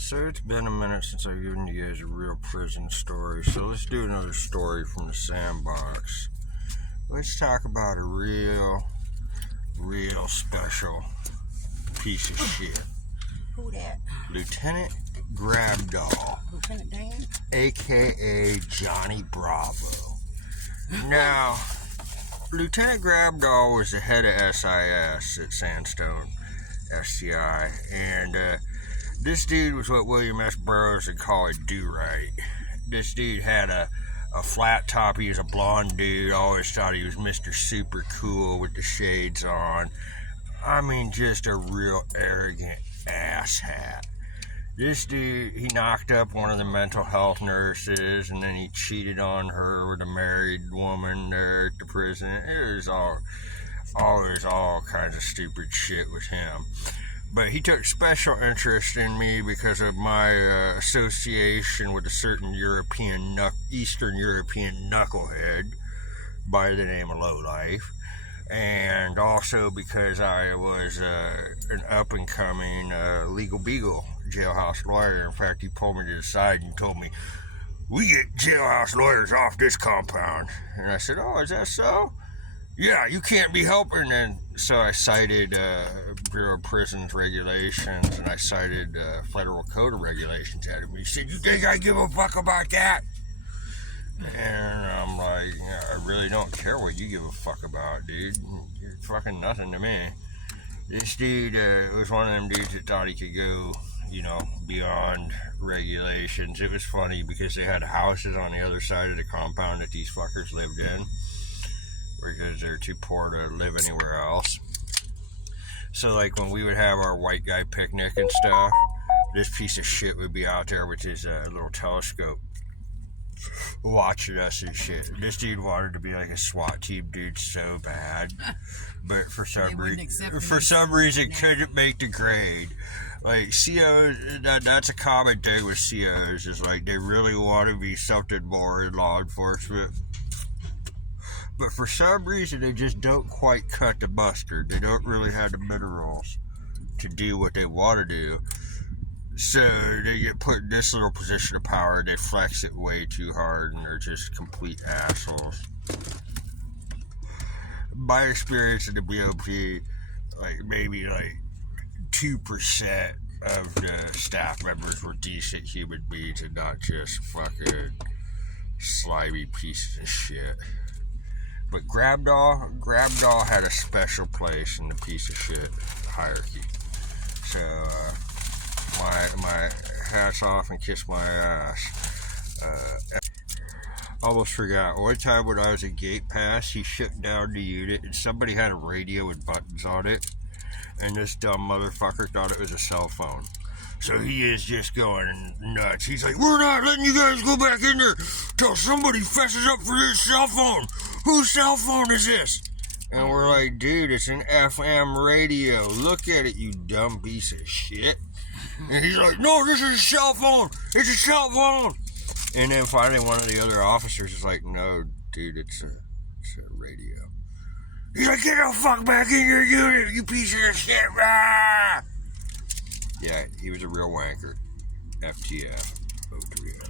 So it's been a minute since I've given you guys a real prison story, so let's do another story from the Sandbox. Let's talk about a real special piece of shit. Who that? Lieutenant Grabdoll. Lieutenant Dan? A.K.A. Johnny Bravo. Now, Lieutenant Grabdoll was the head of SIS at Sandstone, SCI, and this dude was what William S. Burroughs would call a do-right. This dude had a flat top. He was a blonde dude. Always thought he was Mr. Super Cool with the shades on. I mean, just a real arrogant asshat. This dude, he knocked up one of the mental health nurses, and then he cheated on her with a married woman there at the prison. It was always all kinds of stupid shit with him. But he took special interest in me because of my association with a certain Eastern European knucklehead by the name of Lowlife. And also because I was an up-and-coming legal beagle jailhouse lawyer. In fact, he pulled me to the side and told me, "We get jailhouse lawyers off this compound." And I said, "Oh, is that so?" "Yeah, you can't be helping." And so I cited Bureau of Prisons regulations, and I cited Federal Code of Regulations at him. He said, "You think I give a fuck about that?" And I'm like, "I really don't care what you give a fuck about, dude. You're fucking nothing to me." This dude was one of them dudes that thought he could go, beyond regulations. It was funny because they had houses on the other side of the compound that these fuckers lived in because they're too poor to live anywhere else. So, like, when we would have our white guy picnic and stuff, this piece of shit would be out there with his little telescope watching us and shit. This dude wanted to be like a SWAT team dude so bad, but for some reason couldn't make the grade. Like, COs, that's a common thing with COs, is like they really want to be something more in law enforcement, but for some reason they just don't quite cut the mustard. They don't really have the minerals to do what they want to do. So they get put in this little position of power, they flex it way too hard, and they're just complete assholes. My experience in the BOP, maybe 2% of the staff members were decent human beings and not just fucking slimy pieces of shit. But Grabdoll had a special place in the piece of shit hierarchy. So, my hats off and kiss my ass. Almost forgot. One time when I was at Gate Pass, he shut down the unit and somebody had a radio with buttons on it, and this dumb motherfucker thought it was a cell phone. So he is just going nuts. He's like, "We're not letting you guys go back in there till somebody fesses up for this cell phone. Whose cell phone is this?" And we're like, "Dude, it's an FM radio. Look at it, you dumb piece of shit." And he's like, "No, this is a cell phone. It's a cell phone." And then finally one of the other officers is like, "No, dude, it's a radio." He's like, "Get the fuck back in your unit, you piece of shit." Ah! Yeah, he was a real wanker. FTF. O3F.